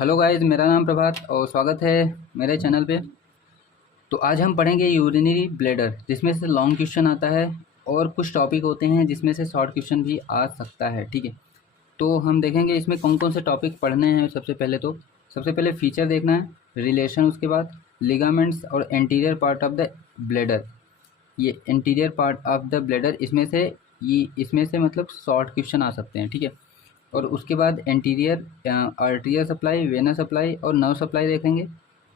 Hello guys, मेरा नाम प्रभात और स्वागत है मेरे चैनल पे। तो आज हम पढ़ेंगे यूरिनरी ब्लैडर, जिसमें से लॉन्ग क्वेश्चन आता है और कुछ टॉपिक होते हैं जिसमें से शॉर्ट क्वेश्चन भी आ सकता है। ठीक है, तो हम देखेंगे इसमें कौन कौन से टॉपिक पढ़ने हैं। सबसे पहले फीचर देखना है, रिलेशन, उसके बाद लिगामेंट्स और anterior part of the bladder. ये anterior part of the bladder, इसमें से मतलब शॉर्ट क्वेश्चन आ सकते हैं। ठीक है, और उसके बाद anterior arterial supply, vena supply और नर्व सप्लाई देखेंगे।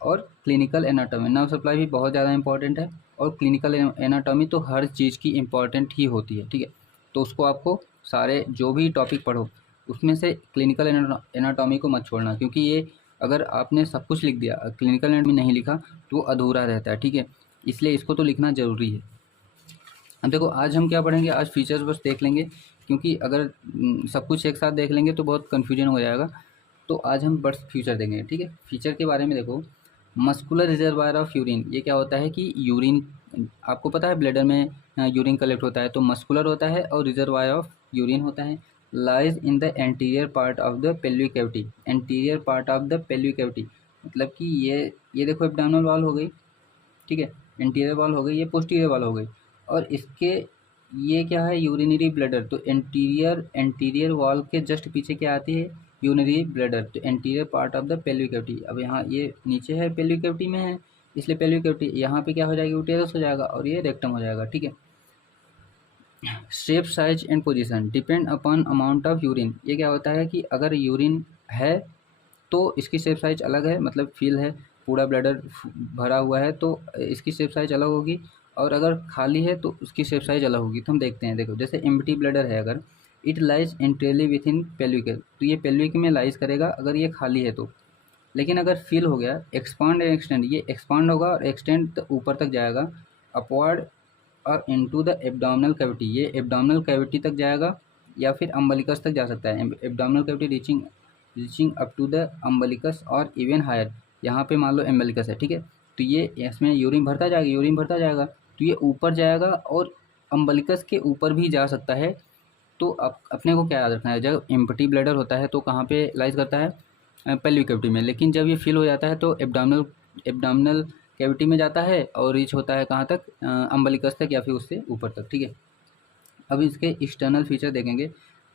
और क्लिनिकल एनाटॉमी, नर्व सप्लाई भी बहुत ज़्यादा इंपॉर्टेंट है और क्लिनिकल एनाटॉमी तो हर चीज़ की इम्पॉर्टेंट ही होती है। ठीक है, तो उसको आपको सारे जो भी टॉपिक पढ़ो उसमें से क्लिनिकल एनाटॉमी को मत छोड़ना, क्योंकि ये अगर आपने सब कुछ लिख दिया, क्लिनिकल एनाटॉमी नहीं लिखा तो वो अधूरा रहता है। ठीक है, इसलिए इसको तो लिखना ज़रूरी है। अब देखो आज हम क्या पढ़ेंगे, आज फीचर्स बस देख लेंगे, क्योंकि अगर सब कुछ एक साथ देख लेंगे तो बहुत कन्फ्यूजन हो जाएगा। तो आज हम बस फीचर देंगे। ठीक है, फीचर के बारे में देखो, मस्कुलर रिजर्वायर ऑफ यूरिन। ये क्या होता है कि यूरिन, आपको पता है ब्लैडर में यूरिन कलेक्ट होता है, तो मस्कुलर होता है और रिजर्वायर ऑफ यूरिन होता है। Lies in the anterior part of the pelvic cavity, anterior part of the pelvic cavity मतलब कि ये देखो एब्डोमिनल वॉल हो गई। ठीक है, एंटीरियर वॉल हो गई, ये पोस्टीरियर वॉल हो गई। और इसके ये क्या है, यूरिनरी ब्लैडर। तो एंटीरियर वॉल के जस्ट पीछे क्या आती है, यूरिनरी ब्लैडर। तो anterior part of the pelvic cavity. अब यहाँ ये नीचे है, पेल्विक कैविटी में है, इसलिए पेल्विक कैविटी यहाँ पे क्या हो जाएगी, यूटेरस हो जाएगा और ये रेक्टम हो जाएगा। ठीक है, shape, size and position depend upon amount of urine. ये क्या होता है कि अगर यूरिन है तो इसकी शेप साइज अलग है, मतलब फील है, पूरा ब्लैडर भरा हुआ है तो इसकी शेप साइज अलग होगी, और अगर खाली है तो उसकी शेप साइज अलग होगी। तो हम देखते हैं, देखो जैसे एम्प्टी ब्लैडर है, अगर it lies entirely within pelvic, तो ये पेल्विक में लाइज करेगा अगर ये खाली है तो। लेकिन अगर फिल हो गया, एक्सपांड एंड एक्सटेंड, ये एक्सपांड होगा और एक्सटेंड ऊपर तक जाएगा, अपवर्ड और इनटू द एब्डोमिनल कैविटी, ये एब्डोमिनल कैविटी तक जाएगा या फिर अम्बलिकस तक जा सकता है। Abdominal cavity reaching up to the umbilicus और इवन हायर, यहाँ पे मान लो एम्बलिकस है। ठीक है, तो ये इसमें यूरिन भरता जाएगा तो ये ऊपर जाएगा और अम्बलिकस के ऊपर भी जा सकता है। तो अपने को क्या याद रखना है, जब एम्प्टी ब्लैडर होता है तो कहाँ पे लाइज करता है, पेल्विक कैविटी में। लेकिन जब ये फिल हो जाता है तो एब्डोमिनल कैविटी में जाता है और रीच होता है कहाँ तक, अम्बलिकस तक या फिर उससे ऊपर तक। ठीक है, अब इसके एक्सटर्नल फीचर देखेंगे।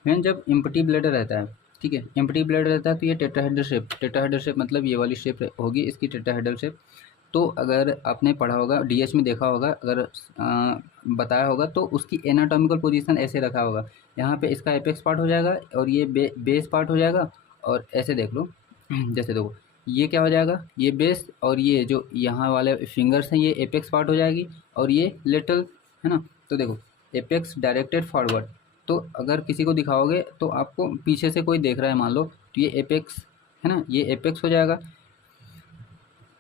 मैन जब एम्प्टी ब्लैडर रहता है, ठीक है, एम्प्टी ब्लैडर रहता है तो ये टेट्राहेड्रल शेप मतलब ये वाली शेप होगी इसकी, टेट्राहेड्रल शेप। तो अगर आपने पढ़ा होगा, डीएच में देखा होगा, अगर बताया होगा तो उसकी एनाटॉमिकल पोजीशन ऐसे रखा होगा। यहाँ पे इसका एपेक्स पार्ट हो जाएगा और ये बेस पार्ट हो जाएगा। और ऐसे देख लो, जैसे देखो ये क्या हो जाएगा, ये बेस और ये जो यहाँ वाले फिंगर्स हैं ये एपेक्स पार्ट हो जाएगी और ये लेटरल है ना। तो देखो एपेक्स डायरेक्टेड फॉरवर्ड, तो अगर किसी को दिखाओगे तो आपको पीछे से कोई देख रहा है मान लो, तो ये एपेक्स है ना, ये एपेक्स हो जाएगा।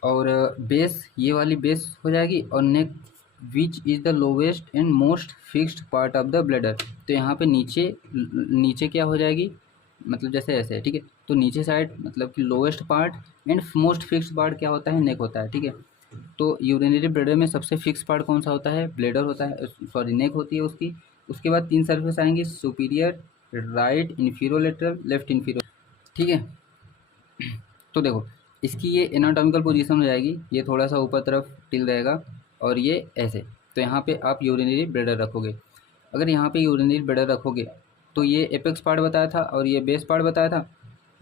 और बेस, ये वाली बेस हो जाएगी। और neck which is the lowest and most fixed part of the bladder, तो यहाँ पे नीचे क्या हो जाएगी, मतलब जैसे ऐसे है। ठीक है, तो नीचे साइड मतलब कि lowest part and most fixed part क्या होता है, नेक होता है। ठीक है, तो यूरिनरी ब्लैडर में सबसे फिक्स पार्ट कौन सा होता है, ब्लैडर होता है, सॉरी नेक होती है उसकी। उसके बाद 3 सरफेस आएंगी, सुपीरियर, राइट इन्फीरोलेटरल, लेफ्ट इन्फीरो। ठीक है, तो देखो इसकी ये एनाटॉमिकल पोजीशन हो जाएगी, ये थोड़ा सा ऊपर तरफ टिल रहेगा और ये ऐसे। तो यहाँ पे आप यूरिनरी ब्लैडर रखोगे। अगर यहाँ पे यूरिनरी ब्लैडर रखोगे तो ये एपेक्स पार्ट बताया था और ये बेस पार्ट बताया था,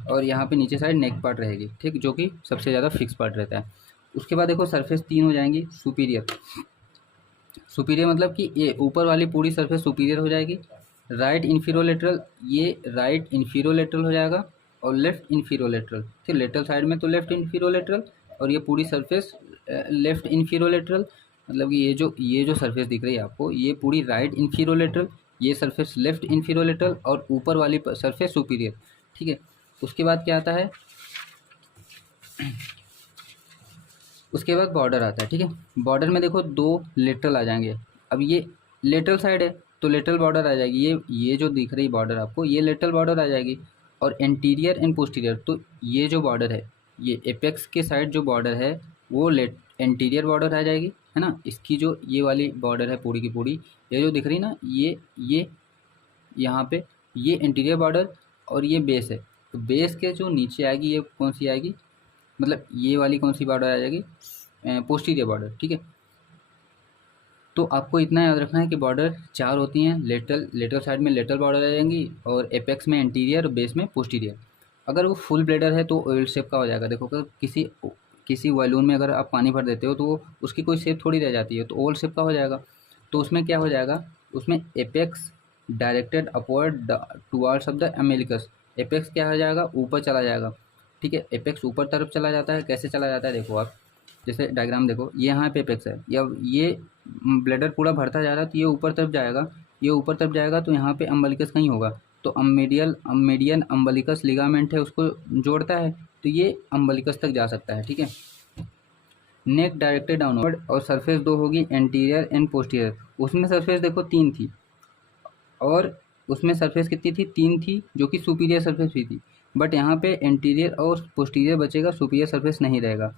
और यहाँ पे नीचे साइड नेक पार्ट रहेगी। ठीक, जो कि सबसे ज़्यादा फिक्स पार्ट रहता है। उसके बाद देखो सरफेस 3 हो जाएंगी, सुपीरियर मतलब कि ये ऊपर वाली पूरी सरफेस सुपीरियर हो जाएगी। राइट इन्फीरोलेटरल, ये राइट इन्फीरोलेटरल हो जाएगा और लेफ्ट इन्फीरोलेटरल। ठीक, लेटरल साइड में तो लेफ्ट इन्फीरोलेटरल और ये पूरी सरफेस लेफ्ट इन्फीरोलेटरल, मतलब कि ये जो सरफेस दिख रही है आपको ये पूरी राइट इन्फीरोलेटरल, ये सरफेस लेफ्ट इन्फीरोलेटरल और ऊपर वाली सरफेस सुपीरियर। ठीक है, उसके बाद क्या आता है, उसके बाद बॉर्डर आता है। ठीक है, बॉर्डर में देखो 2 लेटरल आ जाएंगे। अब ये लेटरल साइड है तो लेटरल बॉर्डर आ जाएगी, ये जो दिख रही बॉर्डर आपको ये लेटरल बॉर्डर आ जाएगी। और एंटीरियर एंड पोस्टीरियर, तो ये जो बॉर्डर है, ये एपेक्स के साइड जो बॉर्डर है वो एंटीरियर बॉर्डर आ जाएगी, है ना। इसकी जो ये वाली बॉर्डर है पूरी की पूरी, ये जो दिख रही ना, ये यहाँ पे ये एंटीरियर बॉर्डर और ये बेस है। तो बेस के जो नीचे आएगी ये कौन सी आएगी, मतलब ये वाली कौन सी बॉर्डर आ जाएगी, पोस्टीरियर बॉर्डर, ठीक है। तो आपको इतना याद रखना है कि बॉर्डर 4 होती हैं, लेटरल साइड में लेटरल बॉर्डर आ जाएंगी, और एपेक्स में एंटीरियर और बेस में पोस्टीरियर। अगर वो फुल ब्लेडर है तो ओवल शेप का हो जाएगा। देखो अगर किसी बलून में अगर आप पानी भर देते हो तो उसकी कोई शेप थोड़ी रह जाती है, तो ओवल शेप का हो जाएगा। तो उसमें क्या हो जाएगा, उसमें apex directed upward towards of the अमेरिकस। Apex क्या हो जाएगा, ऊपर चला जाएगा, ठीक है। एपेक्स ऊपर तरफ चला जाता है, कैसे चला जाता है देखो आप, जैसे डायग्राम देखो, ये यहाँ पे एपेक्स है, या ये ब्लेडर पूरा भरता जा रहा है तो ये ऊपर तरफ जाएगा, ये ऊपर तरफ जाएगा तो यहाँ पे अम्बलिकस कहीं होगा, तो मीडियन अम्बलिकस लिगामेंट है उसको जोड़ता है, तो ये अम्बलिकस तक जा सकता है, ठीक है। नेक डायरेक्टेड डाउनवर्ड, और सरफेस 2 होगी एंटीरियर एंड पोस्टीरियर। उसमें सरफेस देखो 3 थी, और उसमें सरफेस कितनी थी, 3 थी, जो कि सुपीरियर सरफेस भी थी। बट यहाँ पे एंटीरियर और पोस्टीरियर बचेगा, सुपीरियर सरफेस नहीं रहेगा।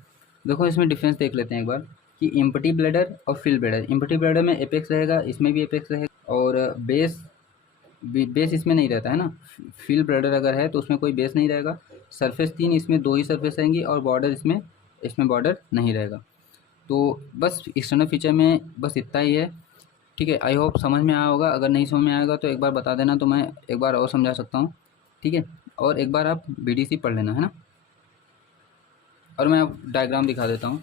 देखो इसमें डिफरेंस देख लेते हैं एक बार, कि एम्प्टी ब्लैडर और फिल ब्लैडर। एम्प्टी ब्लैडर में एपेक्स रहेगा, इसमें भी एपेक्स रहेगा, और बेस इसमें नहीं रहता है ना। फिल ब्लैडर अगर है तो उसमें कोई बेस नहीं रहेगा। सरफेस 3, इसमें 2 ही सरफेस रहेंगी, और बॉर्डर इसमें बॉर्डर नहीं रहेगा। तो बस एक्सटर्नल फीचर में बस इतना ही है, ठीक है। आई होप समझ में आया होगा। अगर नहीं समझ में आएगा तो एक बार बता देना, तो मैं एक बार और समझा सकता हूँ, ठीक है। और एक बार आप बीडीसी पढ़ लेना, है ना। और मैं अब डायग्राम दिखा देता हूँ।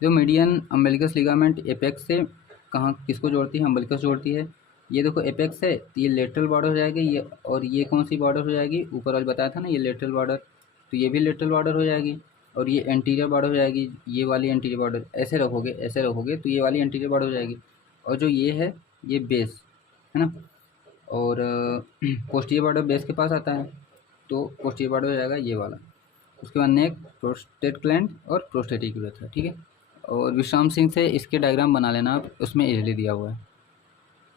जो मीडियन अम्बिलिकस लिगामेंट एपेक्स से कहाँ किसको जोड़ती है, अम्बिलिकस जोड़ती है। ये देखो एपेक्स है, तो ये लेटरल बॉर्डर हो जाएगी, ये और ये कौन सी बॉर्डर हो जाएगी, ऊपर वाले बताया था ना, ये लेटरल बॉर्डर, तो ये भी लेटरल बॉर्डर हो जाएगी। और ये एंटीरियर बॉर्डर हो जाएगी, ये वाली एंटीरियर बॉर्डर, ऐसे रखोगे तो ये वाली एंटीरियर बॉर्डर हो जाएगी। और जो ये है ये बेस है ना, और पोस्टीरियर बॉर्डर बेस के पास आता है, तो पोस्टीरियर बॉर्डर हो जाएगा ये वाला। उसके बाद नेक, प्रोस्टेट ग्लैंड और प्रोस्टेटिक यूरेथ्रा, ठीक है। और विश्राम सिंह से इसके डायग्राम बना लेना आप, उसमें इजीली दिया हुआ है।